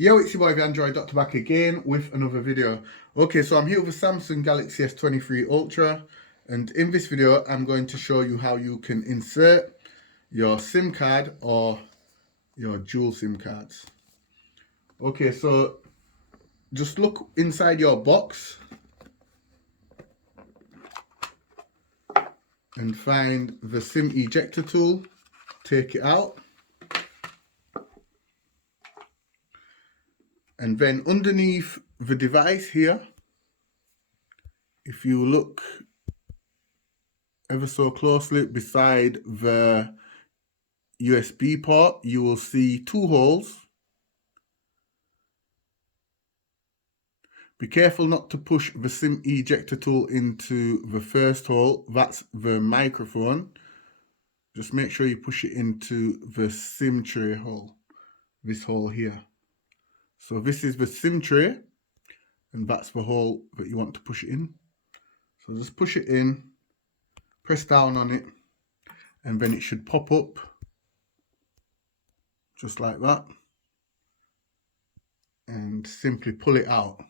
Yo, it's your boy Android Doctor back again with another video. Okay, so I'm here with a Samsung Galaxy S23 Ultra, and in this video I'm going to show you how you can insert your SIM card or your dual SIM cards. Okay, so just look inside your box and find the SIM ejector tool. Take it out. And then underneath the device here, if you look ever so closely beside the USB port, you will see two holes. Be careful not to push the SIM ejector tool into the first hole. That's the microphone. Just make sure you push it into the SIM tray hole, this hole here. So this is the SIM tray, and that's the hole that you want to push it in. So just push it in, press down on it, and then it should pop up just like that, and simply pull it out.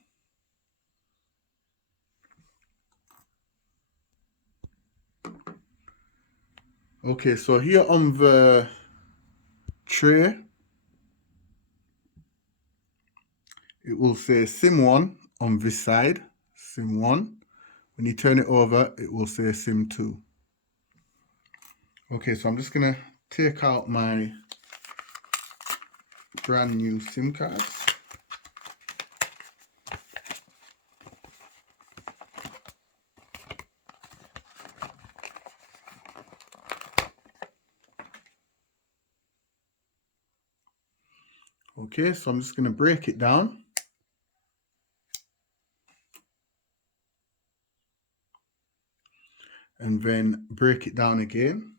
Okay, so here on the tray, it will say SIM 1 on this side, SIM 1. When you turn it over, it will say SIM 2. Okay, so I'm just going to take out my brand new SIM cards. Okay, so I'm just going to break it down. And then break it down again.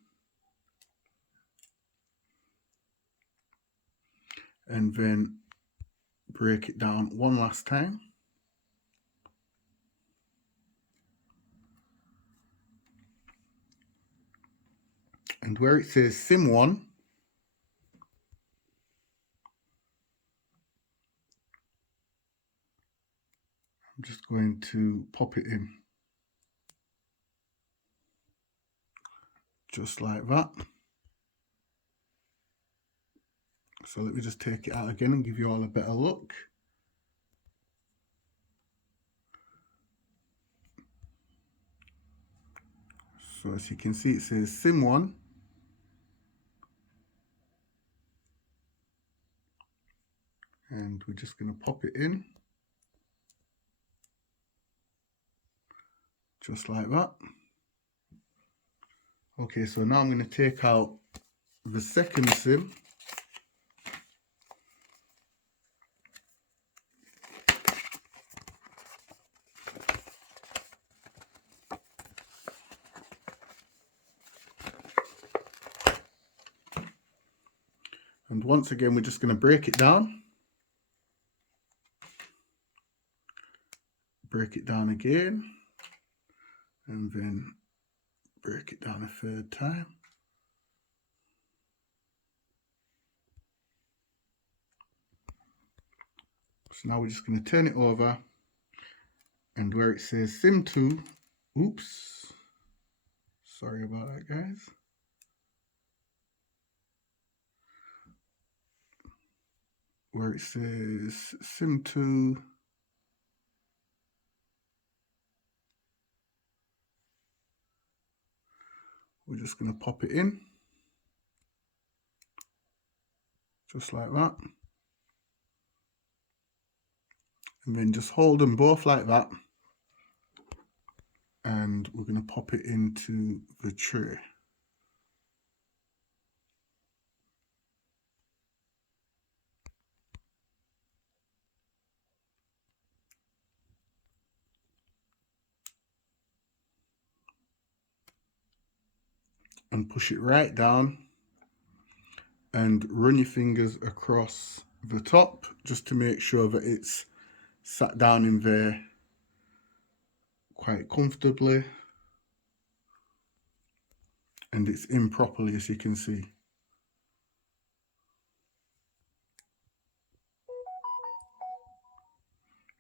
And then break it down one last time. And where it says SIM 1, I'm just going to pop it in. Just like that. So let me just take it out again and give you all a better look. So as you can see, it says SIM 1. And we're just going to pop it in. Just like that. Okay, so now I'm going to take out the second SIM. And once again, we're just going to break it down. Break it down again. And then break it down a third time. So now we're just going to turn it over. And where it says SIM 2, oops. Sorry about that, guys. Where it says SIM 2, we're just going to pop it in, just like that. And then just hold them both like that. And we're going to pop it into the tray. And push it right down and run your fingers across the top just to make sure that it's sat down in there quite comfortably and it's in properly, as you can see.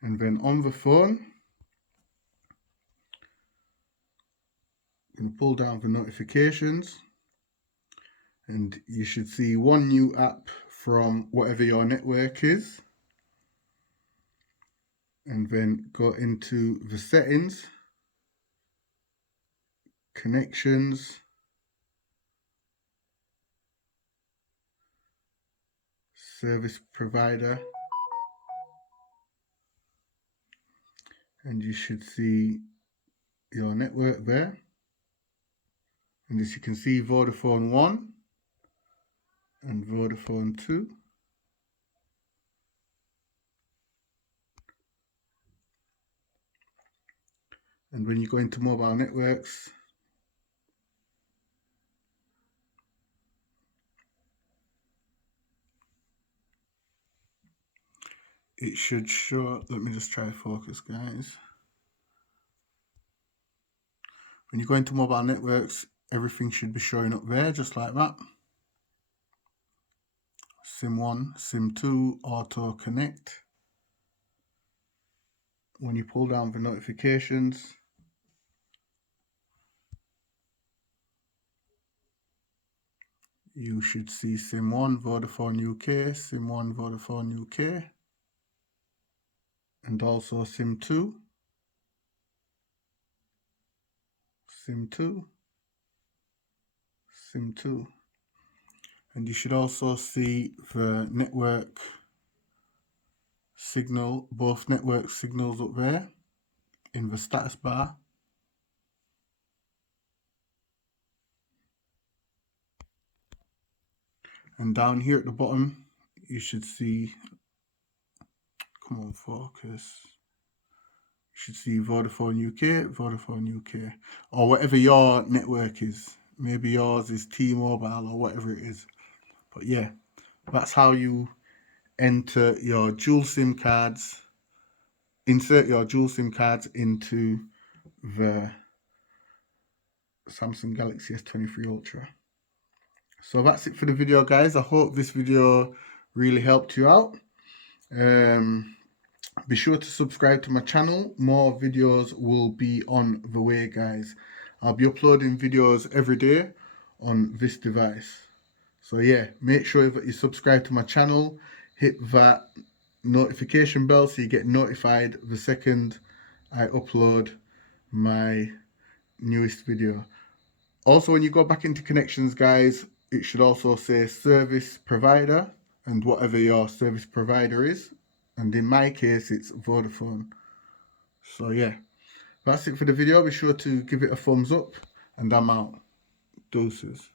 And then on the phone, I'm going to pull down the notifications, and you should see one new app from whatever your network is. And then go into the settings, connections, service provider, and you should see your network there. And as you can see, Vodafone 1 and Vodafone 2. And when you go into mobile networks, it should show, let me just try to focus, guys. When you go into mobile networks, everything should be showing up there, just like that. SIM 1, SIM 2, Auto Connect. When you pull down the notifications, you should see SIM 1, Vodafone UK, SIM 1, Vodafone UK, and also SIM 2, SIM 2, SIM 2. And you should also see the network signal, both network signals up there in the status bar. And down here at the bottom, you should see, come on, focus. You should see Vodafone UK, or whatever your network is. Maybe yours is T-Mobile or whatever it is. But yeah, that's how you enter your dual SIM cards, insert your dual SIM cards into the Samsung Galaxy S23 Ultra. So that's it for the video, guys. I hope this video really helped you out. Be sure to subscribe to my channel. More videos will be on the way, guys. I'll be uploading videos every day on this device. So yeah, make sure that you subscribe to my channel, hit that notification bell so you get notified the second I upload my newest video. Also, when you go back into connections, guys, it should also say service provider and whatever your service provider is. And in my case, it's Vodafone. So yeah, that's it for the video. Be sure to give it a thumbs up, and I'm out. Deuces.